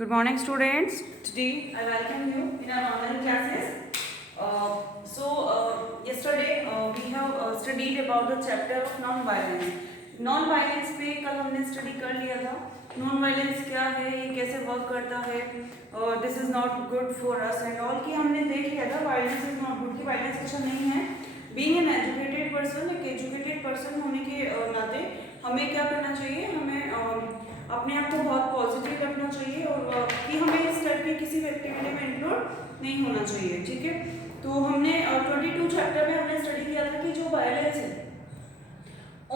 Good morning, students. Today I welcome you in our online classes. Yesterday we have studied about the chapter of non-violence. Non-violence पे कल हमने study कर लिया था. Non-violence क्या है, ये कैसे वर्क करता है, this is not good for us and all की हमने देख लिया था. वायलेंस इज नॉट गुड की वायलेंस अच्छा नहीं है. बीइंग एन एजुकेटेड पर्सन, एक एजुकेटेड पर्सन होने के नाते हमें क्या करना चाहिए, हमें अपने आप को बहुत पॉजिटिव रखना चाहिए और कि हमें इस टाइप के किसी एक्टिविटी में इंक्लूड नहीं होना चाहिए. ठीक है, तो हमने 22 चैप्टर में हमने स्टडी किया था कि जो वायलेंस है,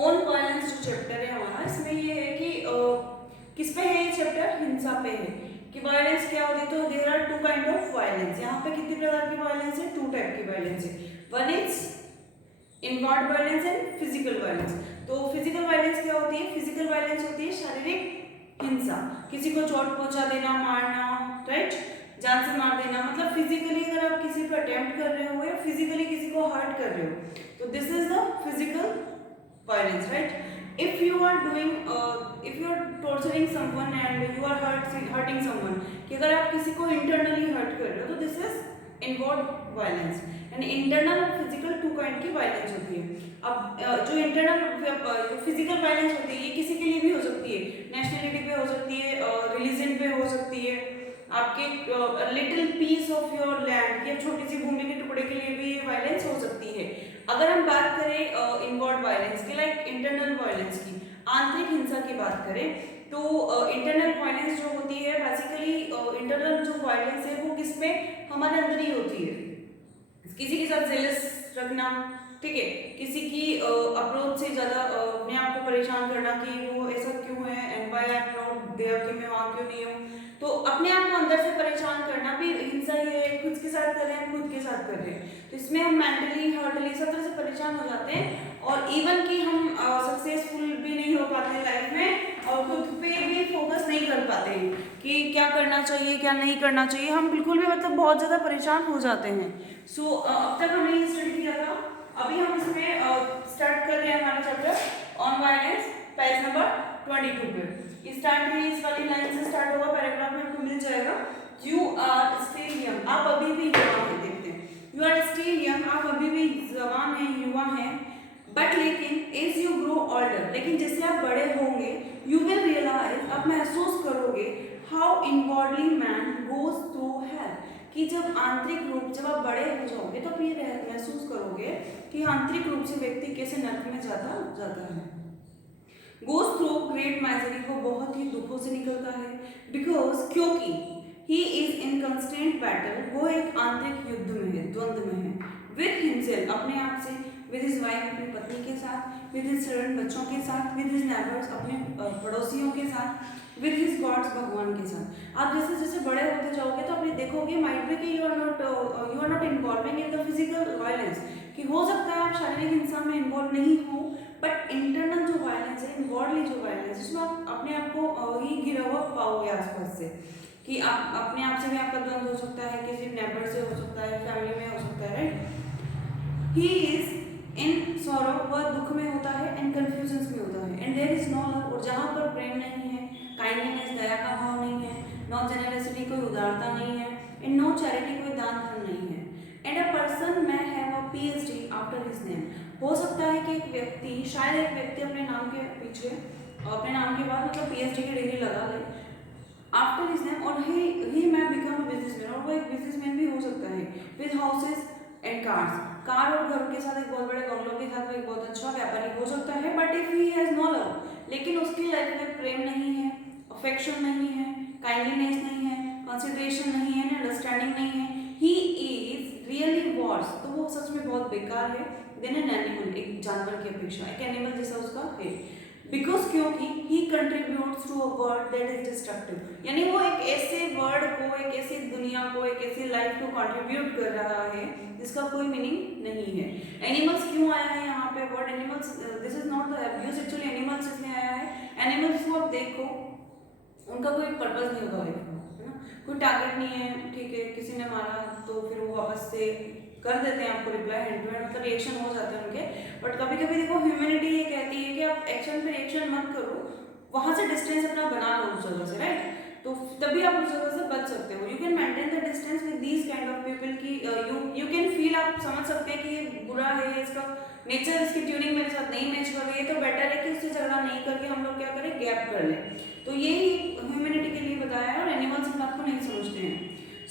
ऑन वायलेंस जो चैप्टर है हमारा, इसमें ये है कि किस पे है ये चैप्टर, हिंसा पे है कि वायलेंस क्या होती है. तो there are two kind of violence. यहाँ पे कितने प्रकार की वायलेंस है, टू टाइप की वायलेंस है. One is inward violence and physical violence. तो फिजिकल वायलेंस क्या होती है, फिजिकल वायलेंस होती है शारीरिक हिंसा, किसी को चोट पहुंचा देना, मारना, राइट, जान से मार देना, मतलब फिजिकली अगर आप किसी पर अटेम्प्ट कर रहे हो या फिजिकली किसी को हर्ट कर रहे हो, तो this is the physical violence, right. if you are doing if you are torturing someone and you are hurting someone, कि अगर आप किसी को इंटरनली हर्ट कर रहे हो, तो this is inward violence. And internal और फिजिकल टू काइंड की वायलेंस होती है. अब जो इंटरनल जो फिजिकल वायलेंस होती है, ये किसी के लिए भी हो सकती है, नेशनलिटी पे हो सकती है, रिलीजन पे हो सकती है, आपके little piece of your land या छोटी सी भूमि के टुकड़े के लिए भी वायलेंस हो सकती है. अगर हम बात करें इनवर्ड वायलेंस की, लाइक इंटरनल वायलेंस की, आंतरिक हिंसा की बात करें, तो इंटरनल वायलेंस जो होती है, बेसिकली इंटरनल जो वायलेंस है वो किस पे, हमारे अंदर ही होती है. किसी के साथ जेलस रखना, ठीक है, किसी की अप्रोच से ज़्यादा अपने आप को परेशान करना कि वो ऐसा क्यों है and why I am not there, कि मैं वहाँ क्यों नहीं हूँ. तो अपने आप को अंदर से परेशान करना भी हिंसा ही है. खुद के साथ कर रहे हैं, खुद के साथ कर रहे हैं, तो इसमें हम मेंटली हार्टली सब तरह से परेशान हो जाते हैं और इवन कि हम सक्सेसफुल भी नहीं हो पाते लाइफ में और खुद पे भी फोकस नहीं कर पाते कि क्या करना चाहिए क्या नहीं करना चाहिए. हम बिल्कुल भी मतलब बहुत ज़्यादा परेशान हो जाते हैं. सो अब तक हमने ये स्टडी किया था. अभी हम इसमें स्टार्ट कर रहे हैं हमारा chapter on violence, page number 22 पे. स्टार्ट है इस वाली लाइन से स्टार्ट होगा, पैराग्राफ में आपको मिल जाएगा. यू आर स्टिल यंग, आप अभी भी जवान हैं. देखते हैं, यू आर स्टिल यंग, आप अभी भी जवान हैं, युवा हैं. बट लेकिन एज यू ग्रो ओल्डर, लेकिन जैसे आप बड़े होंगे, यू विल रियलाइज, आप महसूस करोगे, how inwardly man goes through hell, कि जब आंतरिक रूप, जब आप बड़े हो जाओगे तो आप ये महसूस करोगे कि आंतरिक रूप से व्यक्ति कैसे नरक में जाता है. गोज थ्रू ग्रेट माइजरी, वो बहुत ही दुखों से निकलता है. बिकॉज, क्योंकि he is in constant battle, वो एक आंतरिक युद्ध में है, द्वंद्व में है. विद हिमसेल्फ, अपने आप से, विद हिज वाइफ, अपनी पत्नी के साथ, विद हिज चिल्ड्रन, बच्चों के साथ, विद हिज नेबर्स, अपने पड़ोसियों के साथ, विद हिज गॉड्स, भगवान के साथ. आप जैसे जैसे बड़े होते जाओगे तो आप ये देखोगे माइट में कि you are not involving in the physical violence, कि हो सकता है आप शारीरिक हिंसा में इन्वॉल्व नहीं हो, बट इंटरनल जो वायलेंस है, इनवर्डली जो वायलेंस, जिसमें आप अपने आप को ही घिरा हुआ पाओगे आसपास से, कि आप अपने आप से भी आपका द्वंद्व हो सकता है, किसी नेबर से हो सकता है, फैमिली में हो सकता है, right. He is in sorrow, वह दुख में होता है, एंड कंफ्यूजन में होता है. And there is no love, और जहाँ पर प्रेम नहीं है, काइंडनेस, दया का भाव नहीं है, नो जेनरसिटी, कोई उदारता नहीं है, एंड नो चैरिटी, कोई दान धर्म नहीं है. And a person may have a PhD after his name, हो सकता है कि एक व्यक्ति, शायद एक व्यक्ति अपने नाम के पीछे, अपने नाम के बाद मतलब PhD की डिग्री लगा ले आफ्टर हिज नेम, और ही मे बिकम अ बिजनेसमैन, और वो एक बिजनेसमैन भी हो सकता है. With houses and cars, car और घर के साथ, एक बहुत बड़े बंगलों के साथ वो एक बहुत अच्छा व्यापारी हो सकता है. But if he has no love, लेकिन उसकी लाइफ में प्रेम नहीं है, अफेक्शन नहीं है, काइंडलीनेस नहीं है, कंसिडरेशन नहीं है, अंडरस्टैंडिंग नहीं है, ही इज रियली वर्स, तो वो सच में बहुत बेकार है देन एन एनिमल, एक जानवर की अपेक्षा, एक एनिमल जैसा उसका है. बिकॉज, क्योंकि he contributes to a world that is destructive, यानी वो एक ऐसे वर्ल्ड को, एक ऐसी दुनिया को, एक ऐसी लाइफ को कंट्रीब्यूट कर रहा है जिसका कोई मीनिंग नहीं है. एनिमल्स क्यों आया है यहाँ पे word animals, this is not the abuse, actually animals इसमें आया है. एनिमल्स को आप देखो, उनका कोई पर्पस नहीं होगा लाइफ में, है ना, कोई टारगेट नहीं है. ठीक है, किसी ने मारा तो फिर वो वापस से कर देते हैं आपको रिप्लाई, हैंड टू हैंड, मतलब रिएक्शन हो जाते हैं उनके. बट कभी कभी देखो, ह्यूमैनिटी ये कहती है कि आप एक्शन पे रिएक्शन मत करो, वहां से डिस्टेंस अपना बना लो उस जगह से, राइट. तो तब भी आप उस जगह से बच सकते हो। You can maintain the distance with these kind of people की यू कैन फील, आप समझ सकते हैं कि ये बुरा है, इसका नेचर, इसकी ट्यूनिंग मेरे साथ नहीं मैच कर रही है, तो बेटर है कि उससे झगड़ा नहीं करके हम लोग क्या करें, गैप कर लें। तो यही ह्यूमैनिटी के लिए बताया है और एनिमल्स इस बात को नहीं समझते हैं।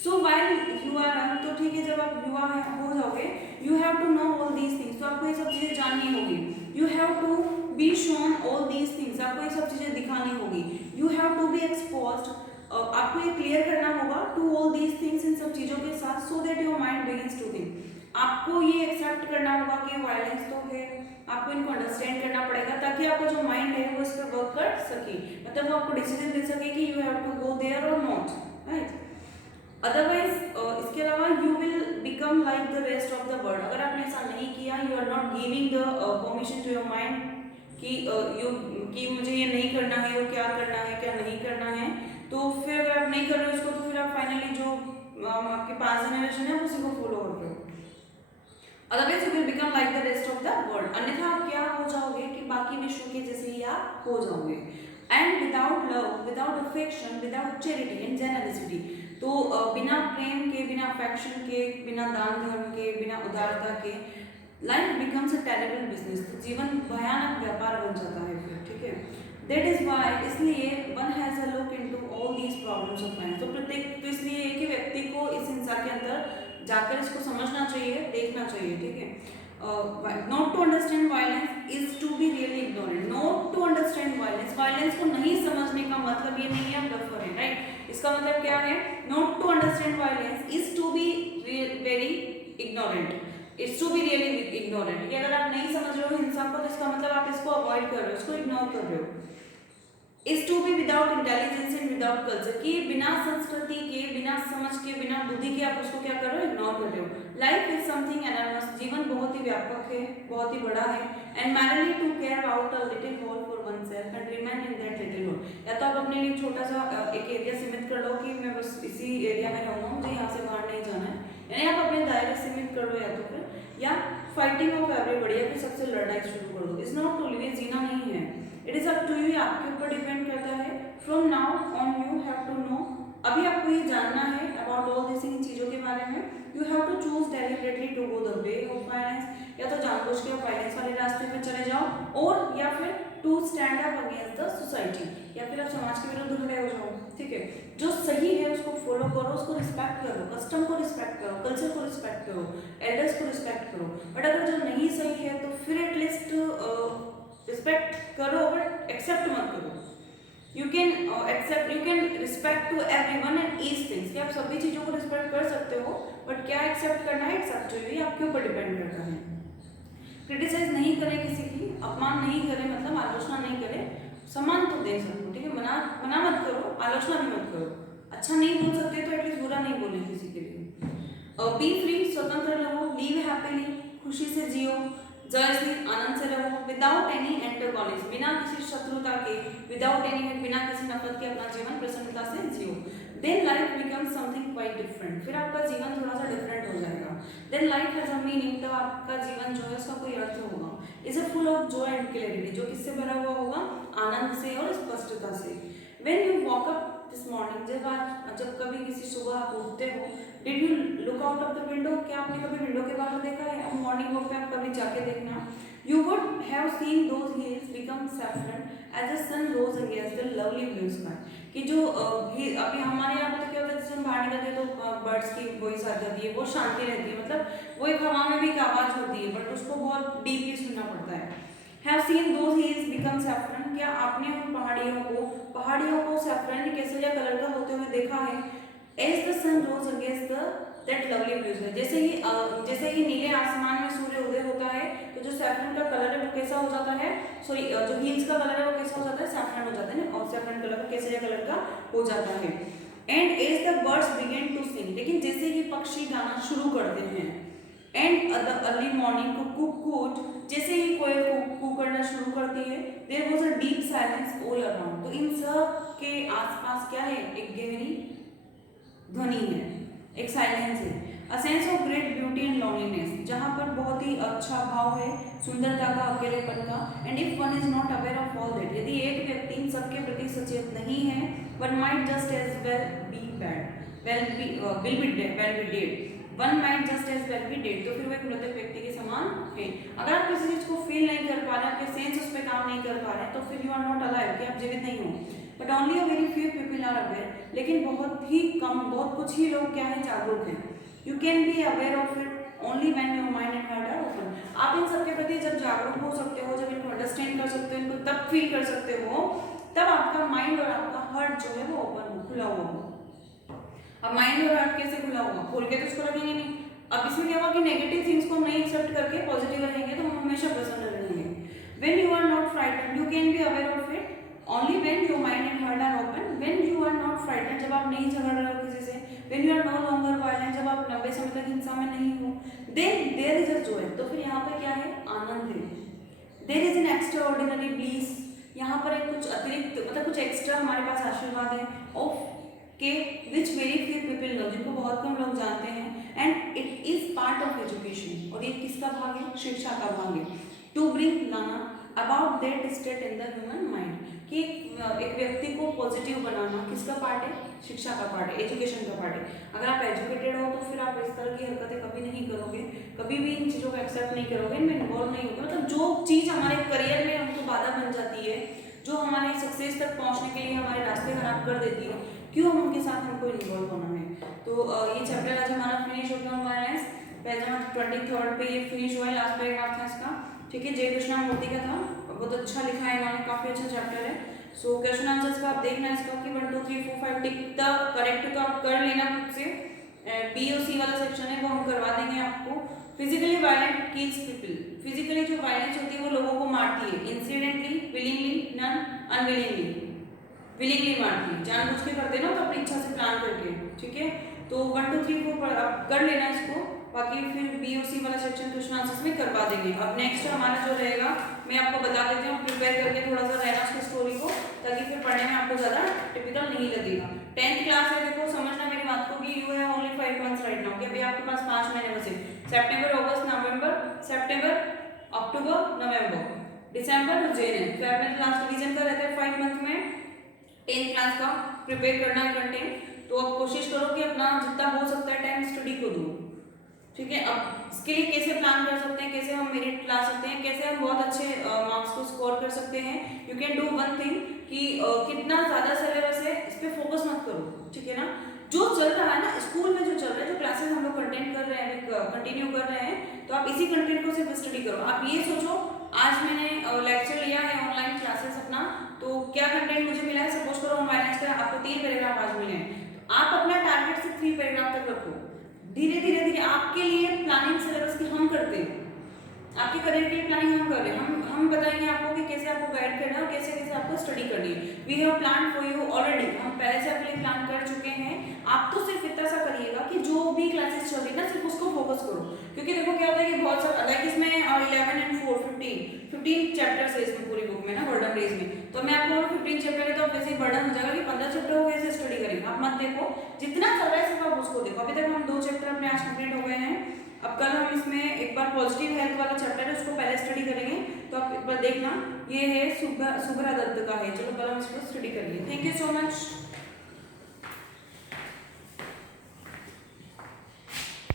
So while you are young, तो ठीक है, जब आप युवा हो जाओगे, you have to know all these things, तो आपको ये सब चीज़ें जाननी होगी। You have to be shown all these things, आपको ये सब चीज़ें दिखानी होगी। You have to be exposed, आपको ये क्लियर करना होगा टू ऑल दीज थिंग्स, इन सब चीज़ों के साथ, so that your mind begins to think. आपको ये एक्सेप्ट करना होगा कि वायलेंस तो है, आपको इनको अंडरस्टैंड करना पड़ेगा ताकि आपका जो माइंड है वो इस पर वर्क कर सके, मतलब वो आपको डिसीजन दे सके कि you have to go there और नॉट, राइट। अदरवाइज इसके अलावा you will become like the rest of the world, अगर आपने ऐसा नहीं किया, you are not giving the permission to your mind कि मुझे ये नहीं करना है, और क्या करना है क्या नहीं करना है, तो फिर अगर आप नहीं कर रहे हो इसको, तो फिर आप फाइनली जो आपके 5 जनरेशन है उसी को फॉलो कर रहे हो। Otherwise you will become like the rest of the world, अन्यथा आप क्या हो जाओगे कि बाकी विश्व के जैसे ही आप हो जाओगे। And without love, without affection, without charity and generosity, तो बिना प्रेम के, बिना अफेक्शन के, बिना दान धर्म के, बिना उदारता के, life becomes a terrible business, तो जीवन भयानक व्यापार बन जाता है फिर, ठीक है। दैट इज वाई, इसलिए one has a look into all these problems of life, तो प्रत्येक, तो इसलिए कि व्यक्ति को इस हिंसा के अंदर जाकर इसको समझना चाहिए, देखना चाहिए, ठीक है। Not to understand violence is to be really ignorant, not to understand violence, violence को नहीं समझने का मतलब ये नहीं है आप ब्लफर हैं, राइट। इसका मतलब क्या है, not to understand violence is to be very ignorant, it's to be really ignorant, कि अगर आप नहीं समझ रहे हो हिंसा को, तो इसका मतलब आप इसको अवॉइड कर रहे हो, इसको इग्नोर कर रहे हो। Is to be without intelligence and without culture, कि बिना संस्कृति के, बिना समझ के, बिना बुद्धि के आप उसको क्या कर रहे हो, इग्नोर कर रहे हो। लाइफ इज समथिंग एनॉर्मस, जीवन बहुत ही व्यापक है, बहुत ही बड़ा है। And mainly to care out a little hole for oneself and remain in that little hole, या तो आप अपने लिए छोटा सा एक एरिया सीमित कर लो कि मैं बस इसी एरिया में रहूँगा, मुझे यहाँ से बाहर नहीं जाना है, यानी आप अपने दायरे सीमित कर लो, या तो फिर या फाइटिंग ऑफ एवरीबॉडी, या फिर सबसे लड़ाई शुरू कर दो। इज नॉट टू लिव, ये जीना नहीं है, it is up to you, आपके ऊपर डिपेंड करता है। From now on you have to know, अभी आपको ये जानना है अबाउट ऑल दिस, इन चीज़ों के बारे में। You have to choose deliberately to go the way of violence, या तो जानबूझ के वायलेंस वाले रास्ते पे चले जाओ, और या फिर to stand up against the society, या फिर आप समाज के विरुद्ध खड़े हो जाओ, ठीक है। जो सही है उसको फॉलो करो, उसको रिस्पेक्ट करो, कस्टम को रिस्पेक्ट करो, कल्चर को रिस्पेक्ट करो, एल्डर्स को रिस्पेक्ट करो। बट अगर जो नहीं सही है तो फिर एटलीस्ट रिस्पेक्ट करो, बट एक्सेप्ट मत करो। You can accept, you can respect to everyone and each things, कि आप सभी चीज़ों को रिस्पेक्ट कर सकते हो, बट क्या एक्सेप्ट करना है, इट्स अप टू यू, आपके ऊपर डिपेंड करता है। क्रिटिसाइज नहीं करें किसी की, अपमान नहीं करें, मतलब आलोचना नहीं करें, सम्मान तो दे सकते, ठीक है, मना मत करो, आलोचना भी मत करो। अच्छा नहीं बोल सकते तो एटलीस्ट बुरा नहीं बोले किसी के लिए। बी फ्री, स्वतंत्र रहो, लीव हैप्पीली, खुशी से जियो, जॉयसली, आनंद से रहो, विदाउट एनी एंटागोनिज्म, बिना किसी शत्रुता के, विदाउट एनी, बिना किसी नफरत के अपना जीवन प्रसन्नता से जियो। Then life becomes something quite different, फिर आपका जीवन थोड़ा सा डिफरेंट हो जाएगा। Then life has a meaning, तब आपका जीवन जो है उसका कोई अर्थ होगा। Is a full of joy and clarity, जो किससे भरा हुआ होगा, आनंद से और स्पष्टता से। When you walk up this morning, जब कभी किसी सुबह आप उठते हो, did you look out of the window, क्या आपने कभी विंडो के बाहर देखा है? अब मॉर्निंग वॉक पे आप कभी जाके देखना, you would have seen those hills become saffron as the sun rose against the lovely blue sky, कि जो अभी हमारे यहाँ पे तो क्या होता है, जैसे हम बाहर निकलते हैं तो बर्ड्स की वॉइस आ जाती है, वो शांति रहती है, मतलब वो एक हवा में भी एक आवाज़ होती है, बट उसको बहुत डीपली सुनना पड़ता है। Have seen those hills become saffron, क्या आपने उन पहाड़ियों को सैफरन केसरिया कलर का होते हुए देखा है? As the sun rose against that lovely blue sky, जैसे ही नीले आसमान में सूर्य उदय होता है, तो जो सैफरन का कलर है वो कैसा हो जाता है, सॉरी जो हिल्स का कलर है वो कैसा हो जाता है, सैफरन हो जाता है ना, और सैफरन कलर का केसरिया कलर का हो जाता है। And as the birds begin to sing, लेकिन जैसे ही पक्षी गाना शुरू करते हैं, and the early morning cuckooed, जैसे ही कोयल कुकू करना शुरू करती है, there was a deep silence all around, तो इन सब के आसपास क्या है, एक गहरी ध्वनि है, एक साइलेंस है। A sense of great beauty and loneliness, जहाँ पर बहुत ही अच्छा भाव है, सुंदरता का, अकेलेपन का। And if one is not aware of all that, यदि एक व्यक्ति इन सबके प्रति सचेत नहीं है, one might just as well be bad, will be dead, one might just as well be dead, तो फिर वो एक मृतक व्यक्ति के समान है। अगर आप किसी चीज को फील नहीं कर पा रहे, आपके सेंस उस पर काम नहीं कर पा रहे, तो फिर यू आर नॉट अलाइव, कि आप जीवित नहीं हो। But only a very few people are aware, लेकिन बहुत ही कम, बहुत कुछ ही लोग क्या है, जागरूक हैं। You can be aware of it only when your mind and heart are open. आप इन सबके प्रति जब जागरूक हो सकते हो, जब इनको अंडरस्टैंड कर सकते हो, इनको तब फील कर सकते हो, तब आपका माइंड और आपका हार्ट जो है वो ओपन हो, खुला हुआ हो। अब माइंड और हार्ट कैसे खुला होगा, खोल के तो उसको रखेंगे नहीं। अब इसमें क्या होगा कि नेगेटिव थिंग्स को हम नहीं एक्सेप्ट करके पॉजिटिव रहेंगे, तो हम हमेशा प्रसन्न रहेंगे। When you are not frightened you can be aware of it only when your mind and heart are open. When you are not frightened, जब आप नहीं झगड़ रहे हो किसी से, when you are no longer violent, जब आप लंबे समय तक हिंसा में नहीं हो, then there is a joy, तो फिर यहाँ पे क्या है, आनंद है। There is an extraordinary bliss, यहाँ पर एक कुछ अतिरिक्त, मतलब कुछ एक्स्ट्रा हमारे पास आशीर्वाद है, ऑफ के which very few people know, जिनको बहुत कम लोग जानते हैं, and it is part of education, और ये किसका भाग है, शिक्षा का भाग है। टू ब्रिंग लाना about that state in the human mind, कि एक व्यक्ति को पॉजिटिव बनाना किसका पार्ट है, शिक्षा का पार्ट है, एजुकेशन का पार्ट है। अगर आप एजुकेटेड हो तो फिर आप इस तरह की हरकतें कभी नहीं करोगे, कभी भी इन चीज़ों को एक्सेप्ट नहीं करोगे, इनमें इन्वॉल्व नहीं होगे। मतलब जो चीज़ हमारे करियर में हमको बाधा बन जाती है, जो हमारे सक्सेस तक पहुंचने के लिए हमारे रास्ते खराब कर देती है, क्यों हम उनके साथ हमको इन्वॉल्व होना है। तो ये चैप्टर आज हमारा फिनिश हो गया हुआ है। पहले 23rd पे ये फिनिश हुआ है, लास्ट पैराग्राफ था इसका, ठीक है। जय कृष्णा मूर्ति का था, बहुत अच्छा लिखा है इन्होंने, काफी अच्छा चैप्टर है। सो क्वेश्चन आंसर्स को आप देखना इसका कि 1 2 3 4 5 टिक द करेक्ट तो आप कर लेना खुद से। बी और सी वाला सेक्शन है वो हम करवा देंगे आपको। Physically violent kills people, physically जो वायलेंस होती है वो लोगों को मारती है, incidentally, willingly, none unwillingly. Willingly मारती है, जानबूझ के करते हैं ना, तो अपनी इच्छा से प्लान करके, ठीक है। तो 1 2 3 4 आप कर लेना इसको, बाकी फिर बी और सी वाला सेक्शन क्वेश्चन आंसर्स में करवा देंगे। अब नेक्स्ट हमारा जो रहेगा मैं आपको बता देती हूँ, प्रिपेयर करके थोड़ा सा रहना उसकी स्टोरी को, ताकि फिर पढ़ने में आपको ज़्यादा टिपिकल नहीं लगेगा। 10th क्लास है, देखो समझना मेरी बात को कि you have only 5 months right now, कि अभी आपके पास 5 महीने बचे, सितंबर, अगस्त, नवंबर, सितंबर, अक्टूबर, नवंबर, दिसंबर और जनवरी। फिर आपने लास्ट रिवीजन का रहता है 5 मंथ में 10th क्लास का प्रिपेयर करना है कंटेंट। तो आप कोशिश करो कि अपना जितना हो सकता है टाइम स्टडी को दो, ठीक है। अब इसके लिए कैसे प्लान कर सकते हैं, कैसे हम मेरिट ला सकते हैं, कैसे हम बहुत अच्छे मार्क्स को स्कोर कर सकते हैं। You can do one thing कि कितना ज़्यादा सिलेबस है इस पर फोकस मत करो, ठीक है ना। जो चल रहा है ना स्कूल में, जो चल रहा है, जो क्लासेस हम लोग कंटेंट कर रहे हैं, कंटिन्यू कर रहे हैं, तो आप इसी कंटेंट को सिर्फ स्टडी करो। आप ये सोचो आज मैंने लेक्चर लिया है ऑनलाइन क्लासेस अपना, तो क्या कंटेंट मुझे मिला है, सपोज करो हम वायलेंस का आपको 3 पैराग्राफ आज मिले हैं, तो आप अपना टारगेट सिर्फ 3 पैराग्राफ तक रखो। धीरे धीरे धीरे आपके लिए प्लानिंग सिलेबस की हम करते हैं, आपके करियर के लिए प्लानिंग हम कर रहे हैं, हम बताएंगे आपको कि कैसे आपको गाइड करना है और कैसे कैसे आपको स्टडी करनी है। We have plan for you already, हम पहले से आपके लिए प्लान कर चुके हैं। आप तो सिर्फ इतना सा करिएगा कि जो भी क्लासेस चल रही है ना सिर्फ उसको फोकस करो, क्योंकि देखो क्या होता है कि बहुत सारा लाइक इसमें 11 एंड 4 15 चैप्टर्स है इसमें पूरी बुक में ना, बर्डन डेज में। तो मैं आपको 15 चैप्टर है तो अब वैसे बर्डन हो जाएगा कि 15 चैप्टर हो कैसे स्टडी करेंगे। आप मत देखो, जितना चल रहा है सिर्फ आप उसको देखो। अभी तक हम 2 चैप्टर अपने आज कंप्लीट हो गए हैं। अब कल हम इसमें एक बार पॉजिटिव हेल्थ वाला चैप्टर है उसको पहले स्टडी करेंगे, तो आप एक बार देखना। ये है सुभ्रा दत्त का है, चलो कल हम इसको स्टडी करेंगे। Thank you so much.